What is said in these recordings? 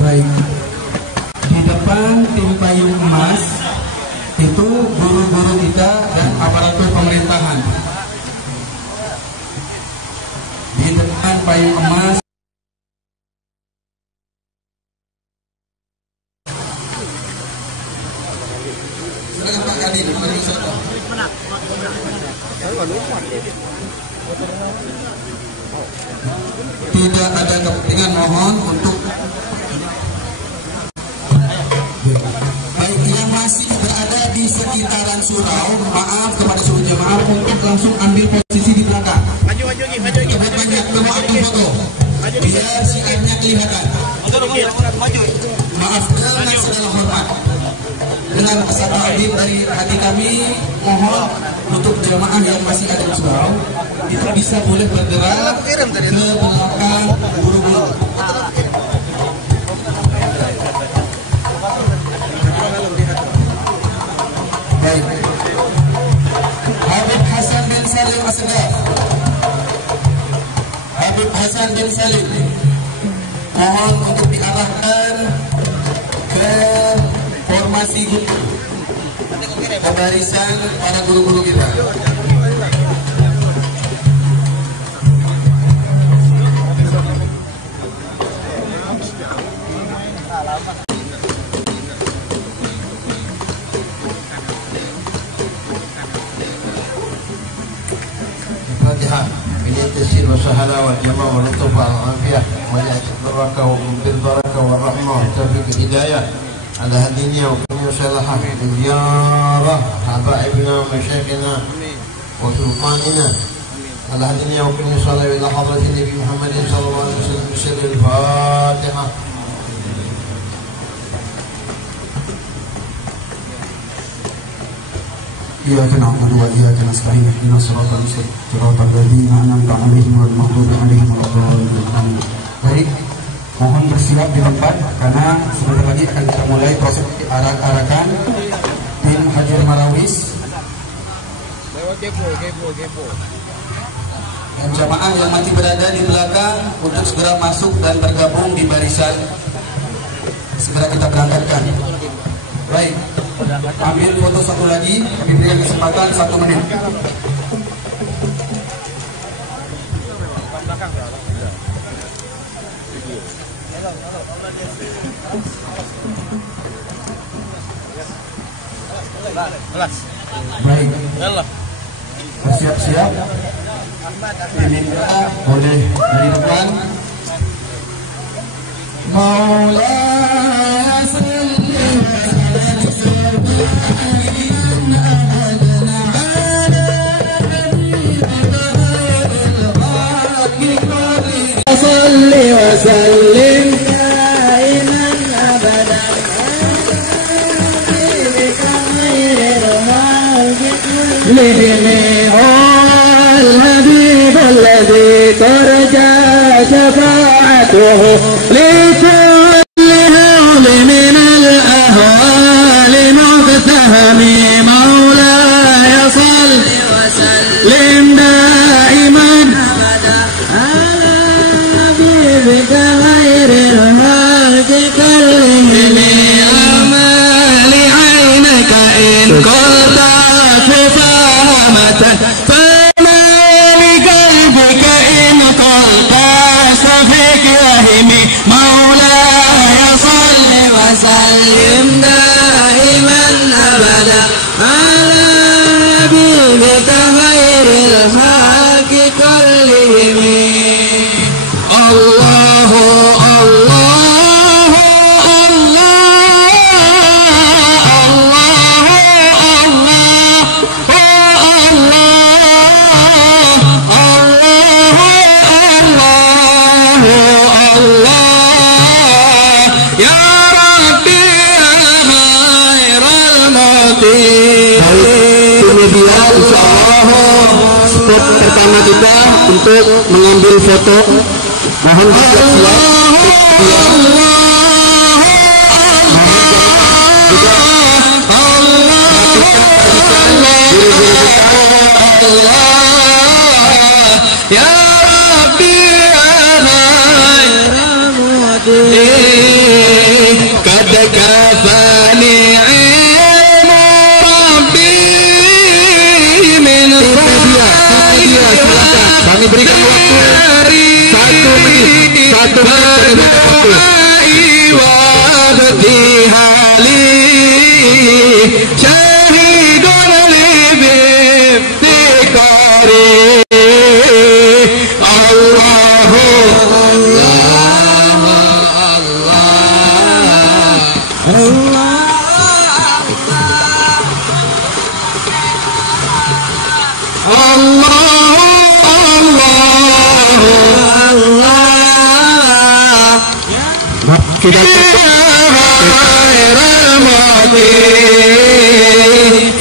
Baik. Di depan tim payung emas itu guru-guru kita dan aparatur pemerintahan. Di depan payung emas silakan Pak Kadin, tidak ada kepentingan, mohon untuk baik yang masih berada di sekitaran surau, maaf kepada seluruh jemaah untuk langsung ambil posisi di belakang. Maju banyak semua ambil foto biar sikapnya kelihatan. Maaf dengan segala hormat, dengan rasa adil dari hati kami, mohon untuk jemaah yang masih ada di surau itu bisa boleh bergerak ke belakang guru-guru. Baik. Habib Hasan bin Salim Asgaf. Habib Hasan bin Salim, mohon untuk diarahkan ke formasi guru, ke barisan para guru-guru kita. بالتيسير والسهولة والجمال واللطف والعافية والبركة بالبركة والرحمة والتوفيق الهداية على هدينا وكن صالحة في الزيارة حبائبنا ومشايخنا وسلطاننا على هدينا وكن صالحة إلى حضرة النبي محمد صلى الله عليه وسلم بسر الفاتحة. إياك نعبد وإياك نستعين اهدنا الصراط المستقيم صراط الذين أنعمت عليهم غير المغضوب عليهم ولا الضالين. Baik, mohon bersiap di tempat karena sebentar lagi akan kita mulai proses arak-arakan tim Hajar Marawis dan jamaah yang masih berada di belakang untuk segera masuk dan bergabung di barisan. Segera kita berangkatkan. Baik, ambil foto satu lagi, kami berikan kesempatan 1 menit. Baik, bersiap-siap. Diminta oleh dari depan. Maulaya salli wa sallim daiman abadan الحبيب الذي ترجى شفاعته لكل هول من الأهوال مقتهم مولاي صل وسلم دائما على حبيبك غير الخلق كلهم أعمال عينك إن كنت فهمة فما لقلبك إن قلت صفيك وهمي مولاي صل وسلم دائما أبدا على حبيبك خير الخلق كلهم. الله الله step pertama kita untuk mengambil foto, mohon bersiap-siap. يا ربي قد كفاني علم ربي من kami berikan waktu 1 menit kita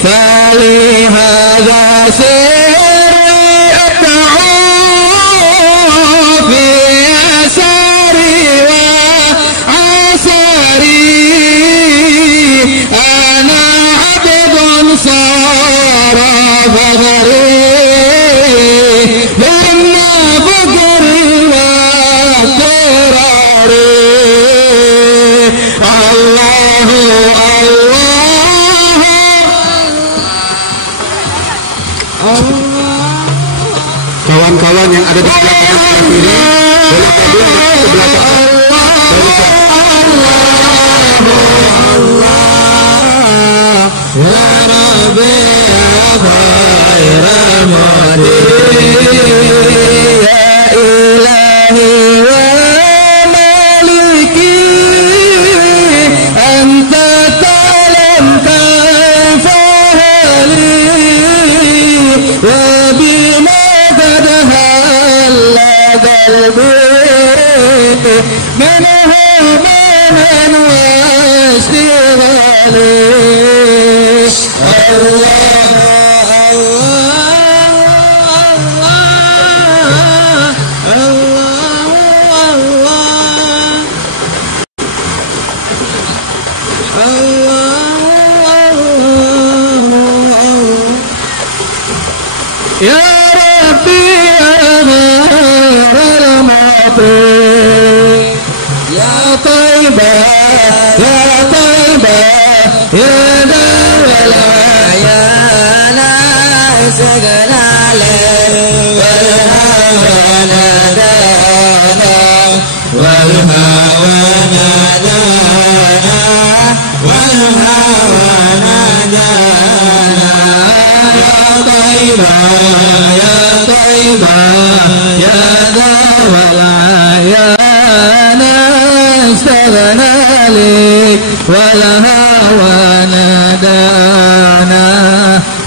فلهذا سري أدعو في أسري وعسري أنا عبد صار فخري لما فقري واضطراري kawan-kawan yang ada di sebelah kanan kiri boleh gabung sebelah kanan. Ya Rabbi ya khairal mu'min ya ilahi wa maliki anta ta'lam kaifa hali wa bima البيت منه من واشتغالي يا ربي يا طيبة يا طيبة يا دار العيان سجل عليه والهوى نادانا والهوى نادانا والهوى نادانا يا طيبة يا طيبة يا دار العيان استغنى لك والهوى نادانا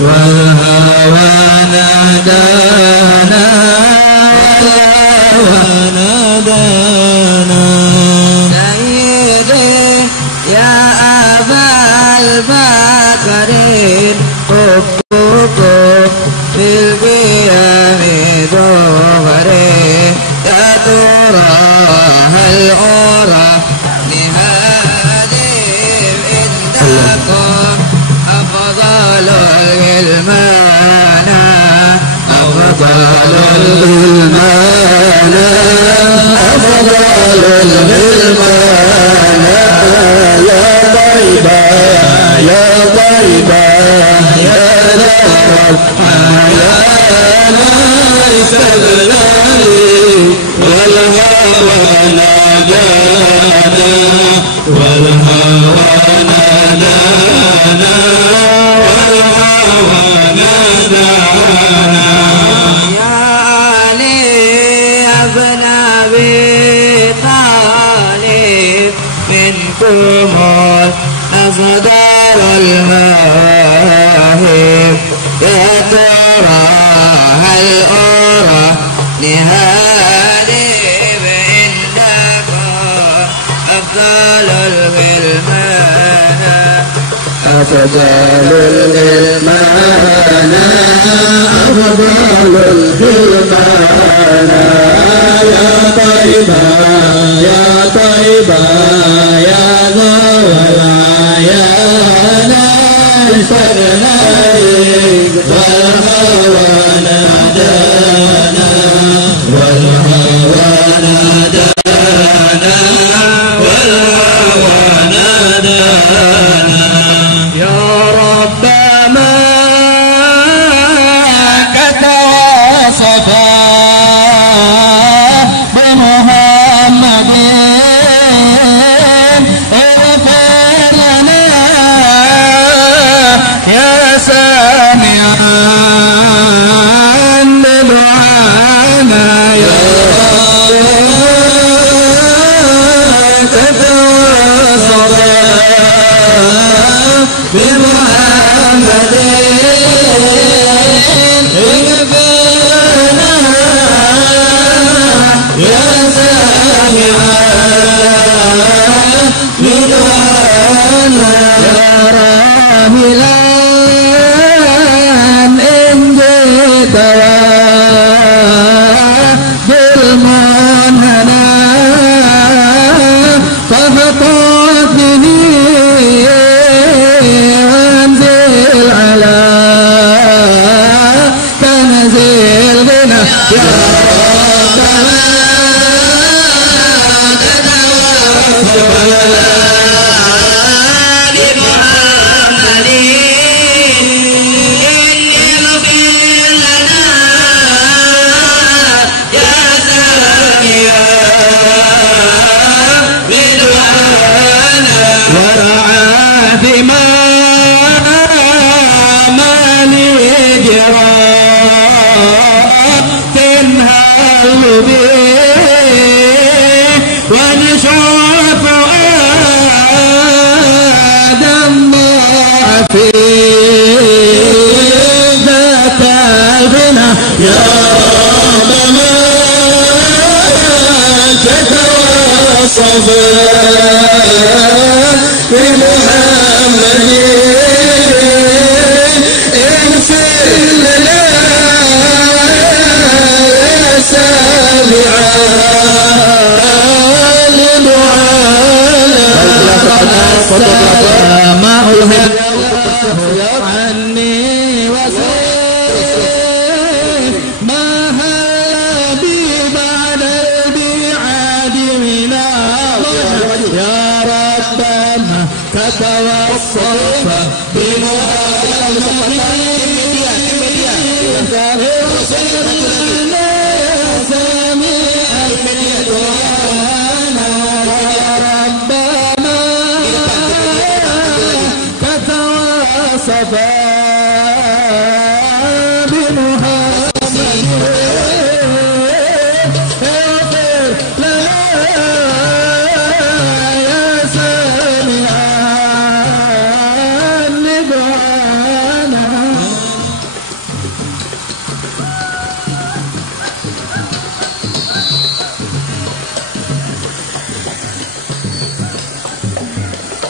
والهوى نادانا والهوى نادانا سيدي يا أبا البكرين قبوك في القيام ظهري يا ترى هل أرى لهذه عندكم أفضل الغلمان أفضل الغلمان أفضل الغلمان يا طيبة يا طيبة يا دار الحياة استغلالي والهوى نادانا والهوى نادانا والهوى نادانا يا علي ابن ابي طالب منكم أصدار المواهب يا ترى هل أرى لهذه عندكم أفضل الغلمان أفضل الغلمان أفضل الغلمان يا طيبة يا طيبة يا ذولا يا ناصرنا والهوى نادانا يا ربنا ونشوف آدم في ذات الغنى يا ربنا تتواصف بمحمد اغفر لنا يا سامعا عني وسيف ما هل بي بعد البعاد من يا ربنا تتوصف بمحمد صفا بمحمد اغفر لنا يا سامعا لدعانا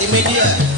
di media.